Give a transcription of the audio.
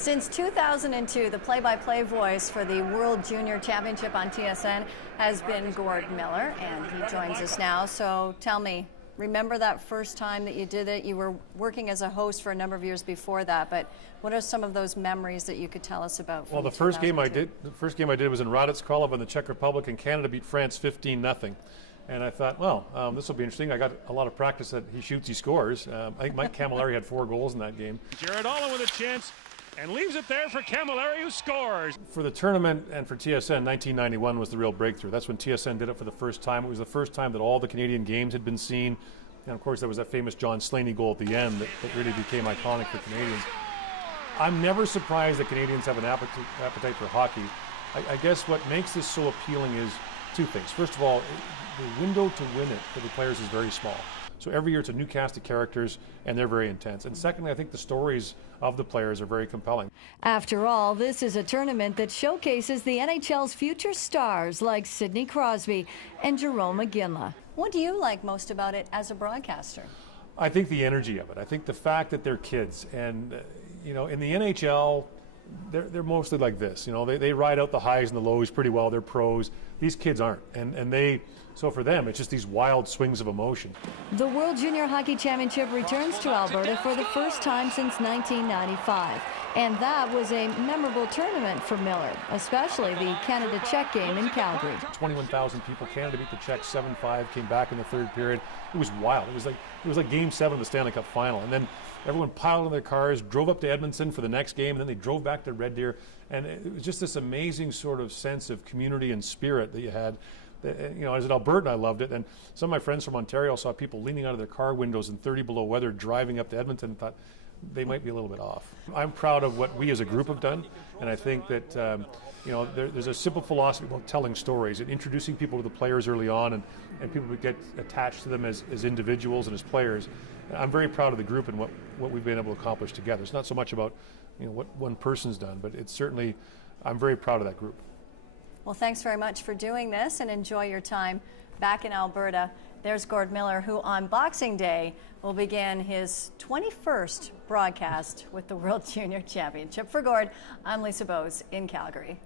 Since 2002, the play-by-play voice for the World Junior Championship on TSN has been Gord Miller, and he joins us now. So tell me, remember that first time that you did it? You were working as a host for a number of years before that, but what are some of those memories that you could tell us about? Well, the first game I did was in Hradec Králové in the Czech Republic, and Canada beat France 15-0. And I thought, well, this will be interesting. I got a lot of practice that he shoots, he scores. I think Mike Camilleri had 4 goals in that game. Jared Allen with a chance and leaves it there for Camilleri, who scores. For the tournament and for TSN, 1991 was the real breakthrough. That's when TSN did it for the first time. It was the first time that all the Canadian games had been seen. And of course, there was that famous John Slaney goal at the end that really became iconic for Canadians. I'm never surprised that Canadians have an appetite for hockey. I guess what makes this so appealing is 2 things. First of all, the window to win it for the players is very small. So every year it's a new cast of characters, and they're very intense. And secondly, I think the stories of the players are very compelling. After all, this is a tournament that showcases the NHL's future stars like Sidney Crosby and Jerome McGinley. What do you like most about it as a broadcaster? I think the energy of it. I think the fact that they're kids. And, you know, in the NHL, they're mostly like this. You know, they ride out the highs and the lows pretty well. They're pros. These kids aren't. So for them, it's just these wild swings of emotion. The World Junior Hockey Championship returns to Alberta for the first time since 1995. And that was a memorable tournament for Miller, especially the Canada-Czech game in Calgary. 21,000 people. Canada beat the Czechs 7-5, came back in the third period. It was wild. It was like Game 7 of the Stanley Cup final. And then everyone piled in their cars, drove up to Edmonton for the next game, and then they drove back to Red Deer. And it was just this amazing sort of sense of community and spirit that you had. You know, as an Albertan, I loved it. And some of my friends from Ontario saw people leaning out of their car windows in 30 below weather, driving up to Edmonton, and thought they might be a little bit off. I'm proud of what we as a group have done. And I think that, you know, there's a simple philosophy about telling stories and introducing people to the players early on, and people would get attached to them as individuals and as players. I'm very proud of the group and what we've been able to accomplish together. It's not so much about, you know, what one person's done, but it's certainly, I'm very proud of that group. Well, thanks very much for doing this, and enjoy your time back in Alberta. There's Gord Miller, who on Boxing Day will begin his 21st broadcast with the World Junior Championship. For Gord, I'm Lisa Bowes in Calgary.